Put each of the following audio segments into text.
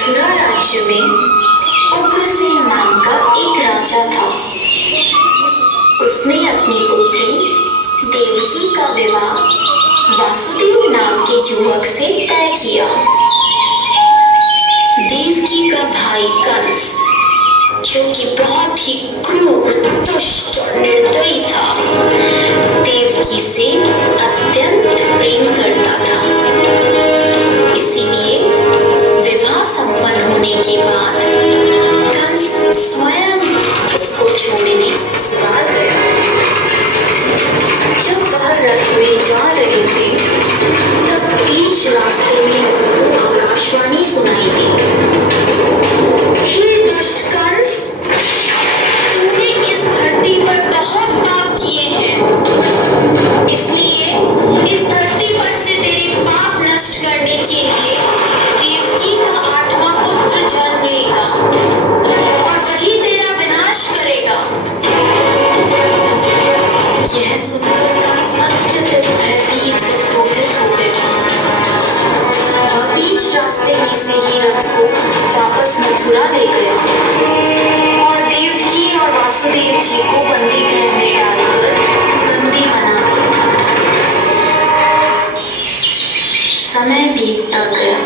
मथुरा राज्य में उग्रसेन नाम का एक राजा था। उसने अपनी पुत्री देवकी का विवाह वासुदेव नाम के युवक से तय किया। देवकी का भाई कंस, जो कि बहुत ही क्रूर, दुष्ट और निर्दयी था, देवकी से अत्यंत प्रेम करता था। इसीलिए विवाह संपन्न होने के बाद कंस स्वयं उसको छोड़ने ससुराल गया। जब वह रथ में जा रहे थे, तब बीच रास्ते में उनको आकाशवाणी सुनाई दी। हे दुष्ट कंस, तूने इस धरती पर बहुत पाप किए हैं, इसलिए इस धरती पर से तेरे पाप नष्ट करने के लिए देवकी का 8वां पुत्र जन्म लेगा और वही तेरा विनाश करेगा। यह सुनकर कंस अत्यंत भयभीत और क्रोधित हो गया। वह बीच रास्ते में से ही रथ को वापस मथुरा ले गया और देवकी और वासुदेव जी को बंदी गृह में डालकर बंदी बना दिया। समय बीतता गया।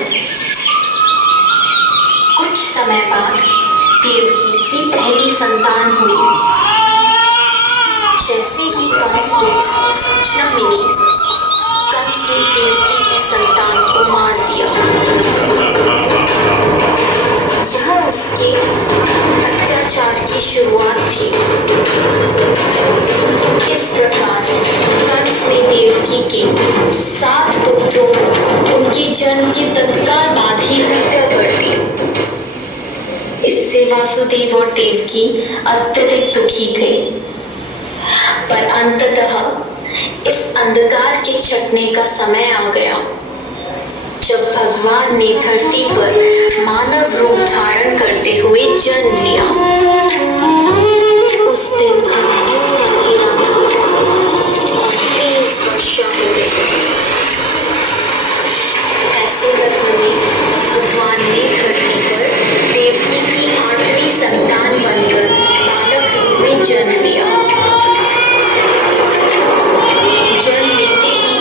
कुछ समय बाद देवकी की पहली संतान हुई। जैसे ही कंस को इसकी सूचना मिली, कंस ने देवकी की संतान को मार दिया। यह उसके अत्याचार की शुरुआत थी। इस प्रकार कंस ने देवकी के 7 पुत्रों को उनके जन्म के तत्काल बाद ही हत्या कर दी। इससे वासुदेव और देवकी अत्यधिक दुखी थे। पर अंततः इस अंधकार के छटने का समय आ गया, जब भगवान ने धरती पर मानव रूप धारण करते हुए जन्म लिया। उस दिन घनघोर अंधेरा था और तेज वर्षा हो रही थी। ऐसे लग्न में भगवान ने धरती पर देवकी की 8वीं संतान बनकर बालक रूप में जन्म लिया। जन्म लेते ही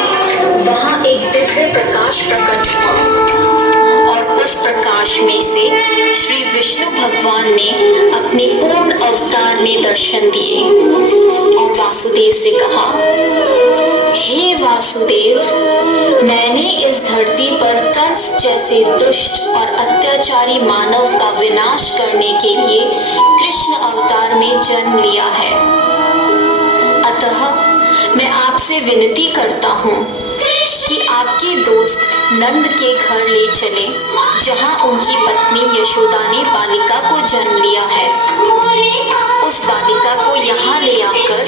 वहां एक दिव्य प्रकाश प्रकट हुआ और उस प्रकाश में से श्री विष्णु भगवान ने अपने पूर्ण अवतार में दर्शन दिए और वासुदेव से कहा, हे वासुदेव, मैंने इस धरती पर कंस जैसे दुष्ट और अत्याचारी मानव का विनाश करने के लिए कृष्ण अवतार में जन्म लिया है। अतः मैं आपसे विनती करता हूँ कि आपके दोस्त नंद के घर ले चलें, जहाँ उनकी पत्नी यशोदा ने बालिका को जन्म लिया है। उस बालिका को यहाँ ले आकर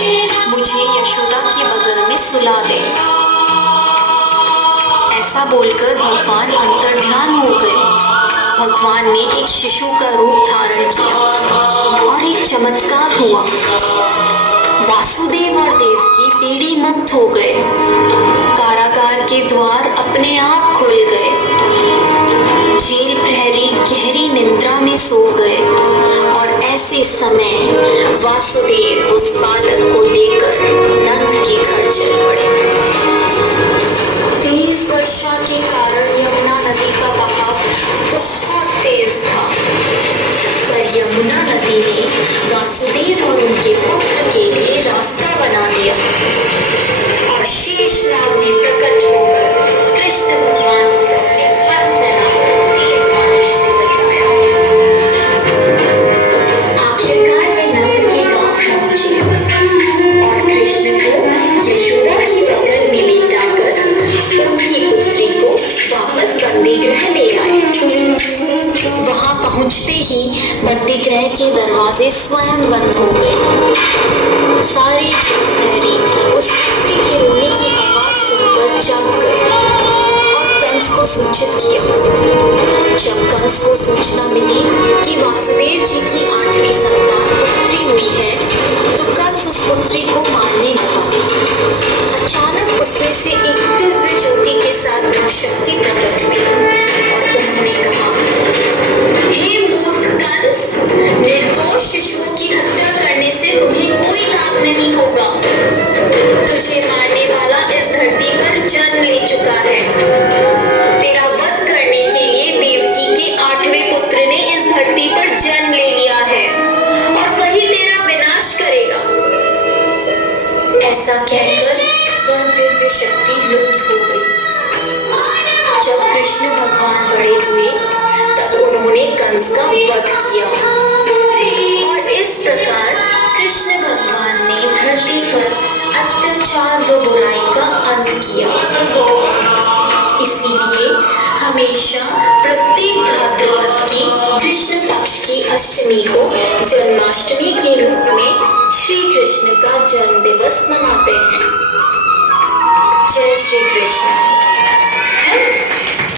मुझे यशोदा के बगल में सुला दें। ऐसा बोलकर भगवान अंतर्ध्यान हो गए। भगवान ने एक शिशु का रूप धारण किया और एक चमत्कार हुआ। वासुदेव और देवकी पीड़ी मुक्त हो गए। कारागार के द्वार अपने आप खुल गए। जेल प्रहरी गहरी निद्रा में सो गए और ऐसे समय वासुदेव उस बालक को लेकर नंद के घर चल पड़े। तेज वर्षा के कारण यमुना नदी का बहाव बहुत तेज था, पर यमुना नदी ने वासुदेव और उनके पुत्र के लिए रास्ता बना दिया और शेषनाग ने प्रकट होकर कृष्ण भगवान को अपने फल फैलाकर तेज बारिश से बचाया। आखिरकार वे नंद के गांव पहुंचे और कृष्ण को यशोदा की बगल में लेटाकर उनकी पुत्री को वापस बंदी गृह ले आए। वहां पहुंचते ही बंदी गृह के दरवाजे स्वयं बंद हो गए। सारे जेल प्रहरी उस पुत्री के रोने की आवाज सुनकर जाग गए और कंस को सूचित किया। जब कंस को सूचना मिली कि वासुदेव जी की 8वीं संतान पुत्री हुई है, तो कंस उस पुत्री को मारने लगा। अचानक उसमें से एक दिव्य ज्योति के साथ शक्ति प्रकट हुई और उन्होंने कहा, कंस का वध किया और इस प्रकार कृष्ण भगवान ने धरती पर अत्याचार व बुराई का अंत किया। इसीलिए हमेशा प्रत्येक भाद्रपद की कृष्ण पक्ष की अष्टमी को जन्माष्टमी के रूप में श्री कृष्ण का जन्म दिवस मनाते हैं। जय श्री कृष्ण।